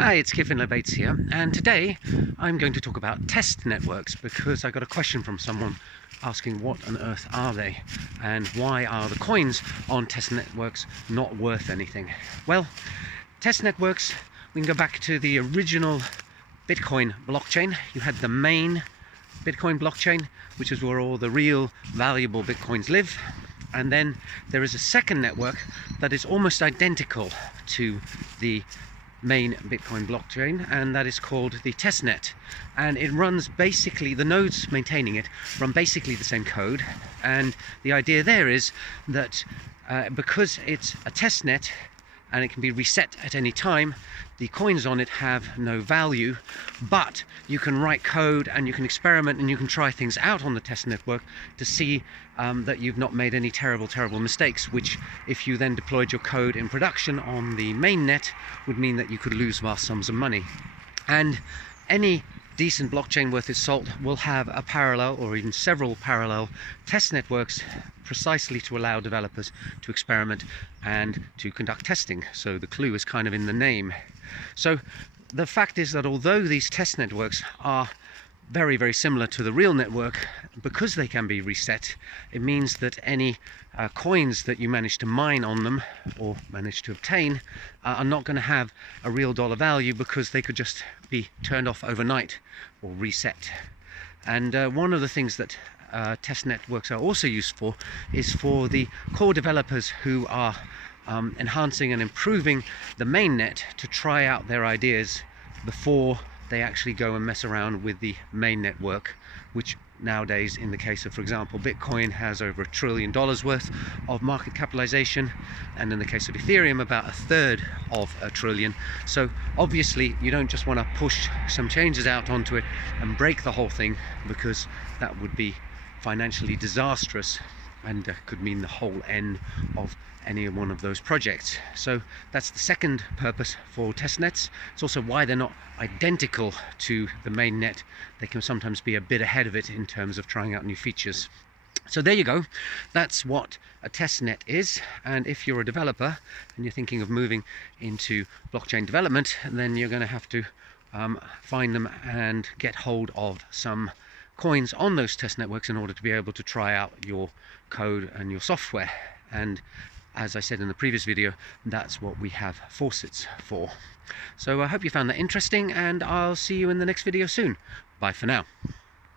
Hi, it's Kiffin Lebates here, and today I'm going to talk about test networks because I got a question from someone asking what on earth are they and why are the coins on test networks not worth anything. Well, test networks, we can go back to the original Bitcoin blockchain. You had the main Bitcoin blockchain, which is where all the real valuable Bitcoins live. And then there is a second network that is almost identical to the main Bitcoin blockchain, and that is called the testnet, and it runs basically, the nodes maintaining it run basically the same code. And the idea there is that because it's a testnet and it can be reset at any time, the coins on it have no value, but you can write code and you can experiment and you can try things out on the test network to see that you've not made any terrible mistakes, which if you then deployed your code in production on the main net would mean that you could lose vast sums of money. And any decent blockchain worth its salt will have a parallel or even several parallel test networks precisely to allow developers to experiment and to conduct testing. So the clue is kind of in the name. So the fact is that although these test networks are very similar to the real network, because they can be reset, it means that any coins that you manage to mine on them or manage to obtain are not going to have a real dollar value, because they could just be turned off overnight or reset. And one of the things that test networks are also used for is for the core developers who are enhancing and improving the mainnet to try out their ideas before they actually go and mess around with the main network, which nowadays, in the case of, for example, Bitcoin, has over $1 trillion worth of market capitalization, and in the case of Ethereum, about 1/3 of $1 trillion. So obviously you don't just want to push some changes out onto it and break the whole thing, because that would be financially disastrous and could mean the whole end of any one of those projects. So that's the second purpose for testnets. It's also why they're not identical to the main net. They can sometimes be a bit ahead of it in terms of trying out new features. So there you go, that's what a testnet is. And if you're a developer and you're thinking of moving into blockchain development, then you're going to have to find them and get hold of some coins on those test networks in order to be able to try out your code and your software. And as I said in the previous video, that's what we have faucets for. So I hope you found that interesting, and I'll see you in the next video soon. Bye for now.